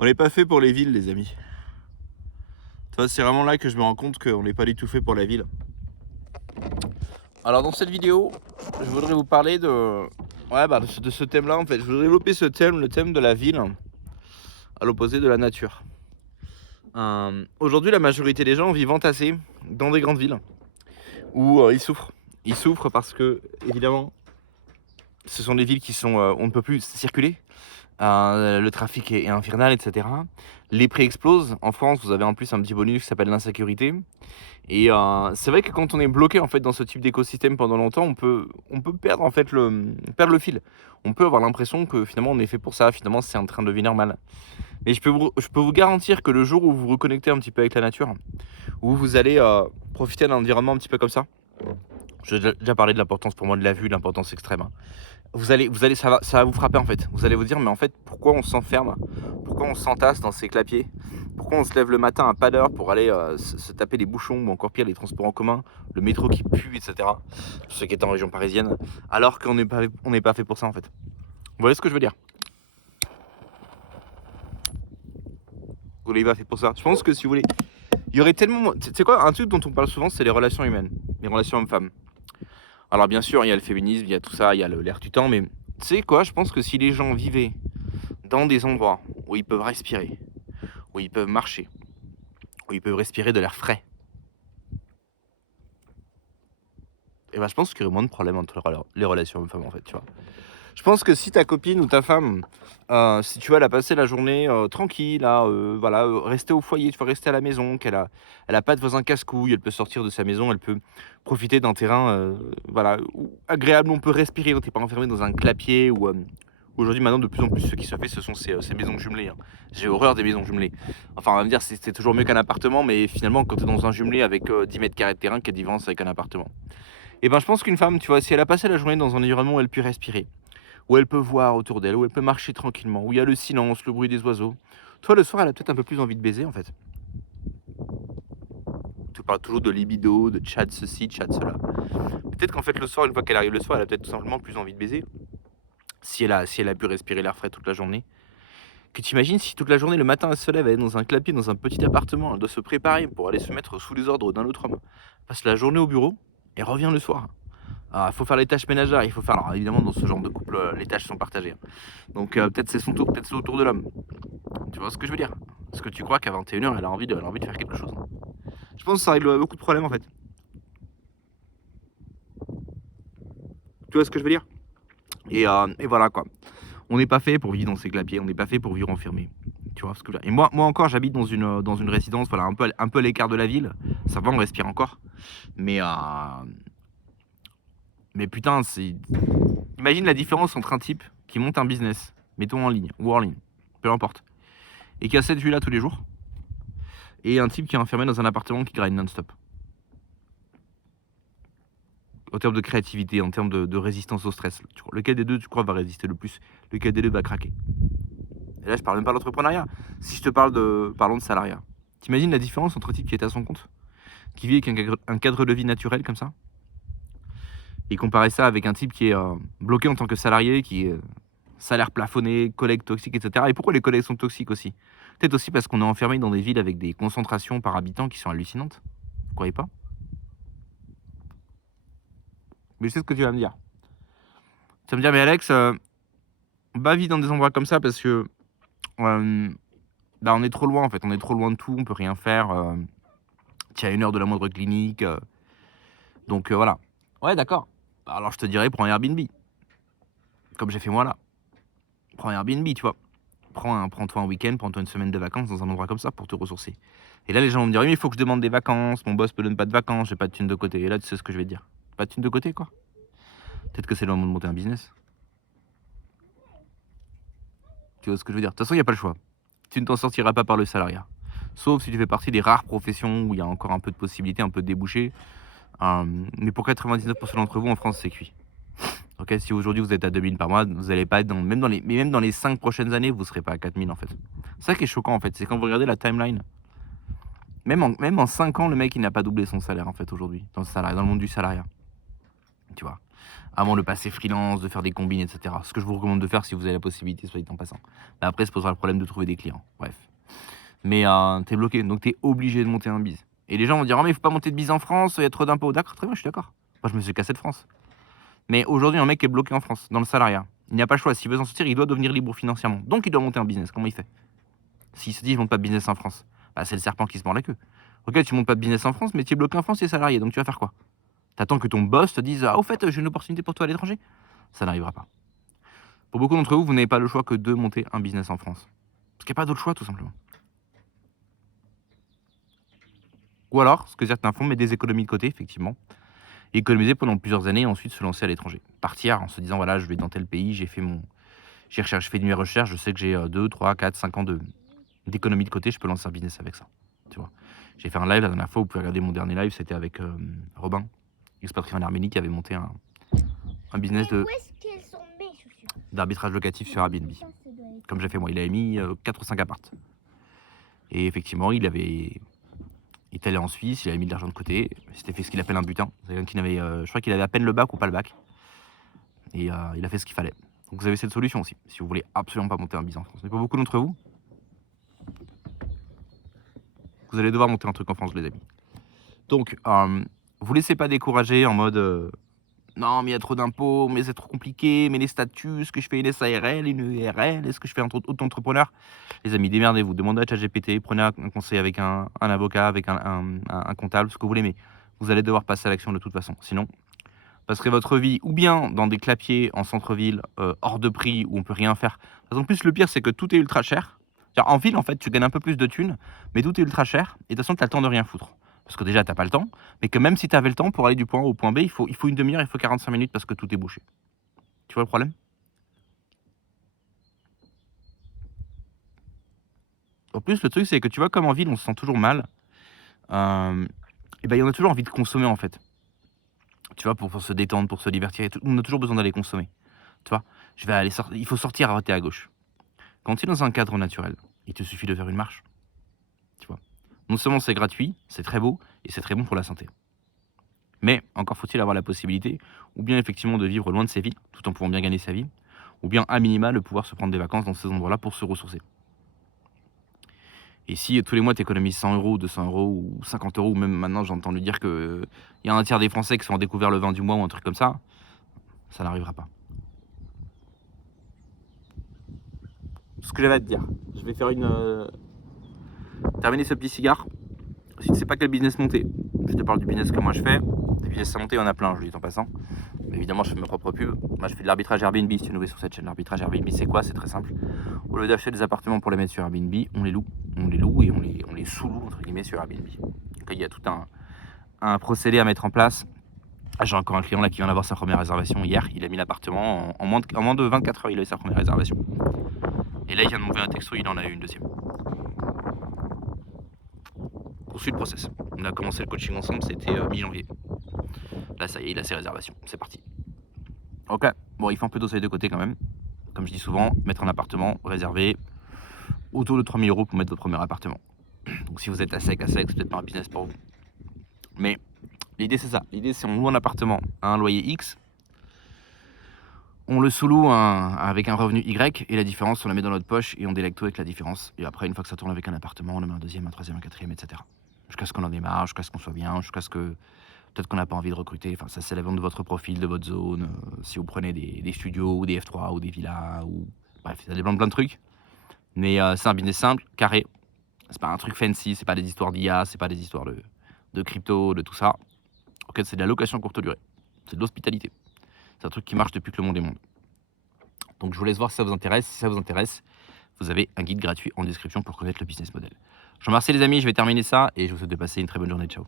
On n'est pas fait pour les villes, les amis. Tu vois, c'est vraiment là que je me rends compte qu'on n'est pas du tout fait pour la ville. Alors dans cette vidéo, je voudrais vous parler de ce thème-là en fait. Je voudrais développer ce thème, le thème de la ville, à l'opposé de la nature. Aujourd'hui, la majorité des gens vivent entassés dans des grandes villes où ils souffrent. Ils souffrent parce que, évidemment, ce sont des villes qui sont, on ne peut plus circuler. Le trafic est infernal, etc. Les prix explosent. En France, vous avez en plus un petit bonus qui s'appelle l'insécurité. Et c'est vrai que quand on est bloqué en fait dans ce type d'écosystème pendant longtemps, on peut perdre en fait perdre le fil. On peut avoir l'impression que finalement on est fait pour ça. Finalement, c'est en train de devenir normal. Mais je peux vous garantir que le jour où vous vous reconnectez un petit peu avec la nature, où vous allez profiter d'un environnement un petit peu comme ça. J'ai déjà parlé de l'importance pour moi de la vue, l'importance extrême, hein. Ça va vous frapper en fait. Vous allez vous dire, mais en fait, pourquoi on s'enferme? Pourquoi on s'entasse dans ces clapiers? Pourquoi on se lève le matin à pas d'heure pour aller se taper les bouchons ou encore pire les transports en commun, le métro qui pue, etc. Pour ceux qui étaient en région parisienne, alors qu'on n'est pas fait pour ça en fait. Vous voyez ce que je veux dire? On n'est pas fait pour ça. Je pense que si vous voulez, il y aurait tellement. C'est quoi un truc dont on parle souvent, c'est les relations humaines, les relations hommes-femmes. Alors bien sûr, il y a le féminisme, il y a tout ça, il y a l'air du temps, mais tu sais quoi, je pense que si les gens vivaient dans des endroits où ils peuvent respirer, où ils peuvent marcher, où ils peuvent respirer de l'air frais, et ben je pense qu'il y aurait moins de problèmes entre les relations hommes-femmes en fait, tu vois. Je pense que si ta copine ou ta femme, si tu vois, elle a passé la journée tranquille, là, voilà, rester au foyer, tu vois, rester à la maison, elle a pas de voisin casse-couille, elle peut sortir de sa maison, elle peut profiter d'un terrain, voilà, agréable, où on peut respirer, on n'est pas enfermé dans un clapier ou aujourd'hui maintenant de plus en plus ce qui se fait ce sont ces maisons jumelées, hein. J'ai horreur des maisons jumelées. Enfin on va me dire c'est toujours mieux qu'un appartement, mais finalement quand tu es dans un jumelé avec 10 mètres carrés de terrain, quelle différence avec un appartement? Et ben je pense qu'une femme, tu vois, si elle a passé la journée dans un environnement où elle peut respirer, où elle peut voir autour d'elle, où elle peut marcher tranquillement, où il y a le silence, le bruit des oiseaux. Toi, le soir, elle a peut-être un peu plus envie de baiser, en fait. Tu parles toujours de libido, de chat ceci, chat cela. Peut-être qu'en fait, le soir, une fois qu'elle arrive le soir, elle a peut-être tout simplement plus envie de baiser, si elle a pu respirer l'air frais toute la journée. Que tu imagines si toute la journée, le matin, elle se lève, elle est dans un clapier, dans un petit appartement, elle doit se préparer pour aller se mettre sous les ordres d'un autre homme, passe la journée au bureau et revient le soir. Il faut faire les tâches ménagères, il faut faire. Alors évidemment, dans ce genre de couple, les tâches sont partagées, hein. Donc peut-être c'est son tour, peut-être c'est au tour de l'homme. Tu vois ce que je veux dire? Est-ce que tu crois qu'à 21h, elle a envie de faire quelque chose? Je pense que ça règle beaucoup de problèmes en fait. Tu vois ce que je veux dire? Et voilà quoi. On n'est pas fait pour vivre dans ces clapiers, on n'est pas fait pour vivre enfermé. Tu vois ce que je veux dire? Et moi encore, j'habite dans une résidence, voilà, un peu à l'écart de la ville. Ça va, on respire encore. Mais, mais putain, c'est. Imagine la différence entre un type qui monte un business, mettons en ligne ou hors ligne, peu importe, et qui a cette vue-là tous les jours, et un type qui est enfermé dans un appartement qui grind non-stop. En termes de créativité, en termes de résistance au stress, lequel des deux tu crois va résister le plus? Lequel des deux va craquer? Et là, je parle même pas d'entrepreneuriat. Si je te parlons de salariat. T'imagines la différence entre un type qui est à son compte, qui vit avec un cadre de vie naturel comme ça, et comparer ça avec un type qui est bloqué en tant que salarié, qui est salaire plafonné, collègues toxiques, etc. Et pourquoi les collègues sont toxiques aussi? Peut-être aussi parce qu'on est enfermé dans des villes avec des concentrations par habitant qui sont hallucinantes. Vous croyez pas? Mais je sais ce que tu vas me dire. Tu vas me dire, mais Alex, va vivre dans des endroits comme ça parce que bah, on est trop loin en fait, on est trop loin de tout, on peut rien faire. Tu es à 1 heure de la moindre clinique. Donc voilà. Ouais, d'accord. Bah, alors je te dirais, prends un Airbnb. Comme j'ai fait moi là. Prends un Airbnb, tu vois. Prends-toi un week-end, prends-toi une semaine de vacances dans un endroit comme ça pour te ressourcer. Et là, les gens vont me dire, oui, mais il faut que je demande des vacances, mon boss me donne pas de vacances, j'ai pas de thunes de côté. Et là, tu sais ce que je vais te dire. Pas de thunes de côté, quoi. Peut-être que c'est le moment de monter un business. Tu vois ce que je veux dire? De toute façon, il n'y a pas le choix. Tu ne t'en sortiras pas par le salariat. Sauf si tu fais partie des rares professions où il y a encore un peu de possibilités, un peu de débouchés. Mais pour 99% d'entre vous, en France, c'est cuit. Ok, si aujourd'hui vous êtes à 2000 par mois, vous n'allez pas être même dans les 5 prochaines années, vous ne serez pas à 4000 en fait. C'est ça qui est choquant en fait, c'est quand vous regardez la timeline. Même en 5 ans, le mec il n'a pas doublé son salaire en fait aujourd'hui, dans le monde du salariat. Tu vois. avant de passer freelance, de faire des combines, etc. Ce que je vous recommande de faire si vous avez la possibilité, soit dit en passant. Mais après, ça posera le problème de trouver des clients. Bref. Mais t'es bloqué, donc t'es obligé de monter un biz. Et les gens vont dire, oh, mais il faut pas monter de biz en France, il y a trop d'impôts. D'accord, très bien, je suis d'accord. Moi, je me suis cassé de France. Mais aujourd'hui, un mec est bloqué en France, dans le salariat. Il n'y a pas le choix. S'il veut s'en sortir, il doit devenir libre financièrement. Donc, il doit monter un business. Comment il fait? S'il se dit, je monte pas de business en France, bah, c'est le serpent qui se mord la queue. Ok, tu montes pas de business en France, mais tu es bloqué en France, tu es salarié. Donc, tu vas faire quoi? T'attends que ton boss te dise, ah, au fait, j'ai une opportunité pour toi à l'étranger? Ça n'arrivera pas. Pour beaucoup d'entre vous, vous n'avez pas le choix que de monter un business en France. Parce qu'il n'y a pas d'autre choix, tout simplement. Ou alors, ce que certains font, mettre des économies de côté, effectivement, et économiser pendant plusieurs années et ensuite se lancer à l'étranger. Partir en se disant, voilà, je vais dans tel pays, j'ai fait de mes recherches, je sais que j'ai 2, 3, 4, 5 ans d'économie de côté, je peux lancer un business avec ça. Tu vois. J'ai fait un live la dernière fois, vous pouvez regarder mon dernier live, c'était avec Robin, expatrié en Arménie, qui avait monté un business d'arbitrage locatif sur Airbnb. Comme j'ai fait moi, il avait mis 4 ou 5 appartes. Et effectivement, il est allé en Suisse, il avait mis de l'argent de côté, il s'était fait ce qu'il appelle un butin. Je crois qu'il avait à peine le bac ou pas le bac. Et il a fait ce qu'il fallait. Donc vous avez cette solution aussi, si vous voulez absolument pas monter un business en France. Mais pour beaucoup d'entre vous, vous allez devoir monter un truc en France, les amis. Donc, vous laissez pas décourager en mode non, mais il y a trop d'impôts, mais c'est trop compliqué, mais les statuts, est-ce que je fais une SARL, une URL, est-ce que je fais un auto-entrepreneur? Les amis, démerdez-vous, demandez à ChatGPT, prenez un conseil avec un avocat, avec un comptable, ce que vous voulez, mais vous allez devoir passer à l'action de toute façon. Sinon, passerez votre vie ou bien dans des clapiers en centre-ville, hors de prix, où on peut rien faire. En plus, le pire, c'est que tout est ultra cher. En ville, en fait, tu gagnes un peu plus de thunes, mais tout est ultra cher, et de toute façon, tu as le temps de rien foutre. Parce que déjà, tu n'as pas le temps, mais que même si tu avais le temps, pour aller du point A au point B, il faut une demi-heure, il faut 45 minutes parce que tout est bouché. Tu vois le problème? En plus, le truc, c'est que tu vois, comme en ville, on se sent toujours mal, et ben, il y en a toujours envie de consommer, en fait. Tu vois, pour se détendre, pour se divertir, on a toujours besoin d'aller consommer. Tu vois, il faut sortir à droite et à gauche. Quand tu es dans un cadre naturel, il te suffit de faire une marche. Tu vois. Non seulement c'est gratuit, c'est très beau, et c'est très bon pour la santé. Mais encore faut-il avoir la possibilité, ou bien effectivement de vivre loin de ses villes, tout en pouvant bien gagner sa vie, ou bien à minima de pouvoir se prendre des vacances dans ces endroits-là pour se ressourcer. Et si tous les mois tu économises 100 euros, 200 euros ou 50 euros, ou même maintenant j'ai entendu dire qu'il y a un tiers des Français qui sont en découvert le vin du mois ou un truc comme ça n'arrivera pas. Ce que j'avais à te dire, je vais faire terminer ce petit cigare. Si tu ne sais pas quel business monter, je te parle du business que moi je fais. Des business à monter, il y en a plein, je le dis en passant. Mais évidemment, je fais mes propres pubs. Moi, je fais de l'arbitrage Airbnb. Si tu es nouveau sur cette chaîne, l'arbitrage Airbnb, c'est quoi? C'est très simple. Au lieu d'acheter des appartements pour les mettre sur Airbnb, on les loue. On les loue et on les sous-loue, entre guillemets, sur Airbnb. Donc, il y a tout un procédé à mettre en place. J'ai encore un client là qui vient d'avoir sa première réservation hier. Il a mis l'appartement en moins de 24 heures, il a eu sa première réservation. Et là, il vient de m'envoyer un texto, il en a eu une deuxième. Poursuit le process. On a commencé le coaching ensemble, c'était mi-janvier. Là, ça y est, il a ses réservations. C'est parti. Ok. Bon, il faut un peu d'oseille de côté quand même. Comme je dis souvent, mettre un appartement réservé autour de 3 000 euros pour mettre votre premier appartement. Donc si vous êtes à sec, c'est peut-être pas un business pour vous. Mais l'idée, c'est ça. L'idée, c'est on loue un appartement à un loyer X. On le sous-loue avec un revenu Y et la différence, on la met dans notre poche et on délègue tout avec la différence. Et après, une fois que ça tourne avec un appartement, on le met un deuxième, un troisième, un quatrième, etc. Jusqu'à ce qu'on en ait marre, jusqu'à ce qu'on soit bien, jusqu'à ce que peut-être qu'on n'a pas envie de recruter. Enfin, ça, c'est la vente de votre profil, de votre zone. Si vous prenez des studios ou des F3 ou des villas ou bref, ça dépend de plein de trucs. Mais c'est un business simple, carré. C'est pas un truc fancy, c'est pas des histoires d'IA, c'est pas des histoires de crypto, de tout ça. Ok, c'est de la location courte durée. C'est de l'hospitalité. C'est un truc qui marche depuis que le monde est monde. Donc je vous laisse voir si ça vous intéresse. Si ça vous intéresse, vous avez un guide gratuit en description pour connaître le business model. Je vous remercie les amis, je vais terminer ça et je vous souhaite de passer une très bonne journée. Ciao.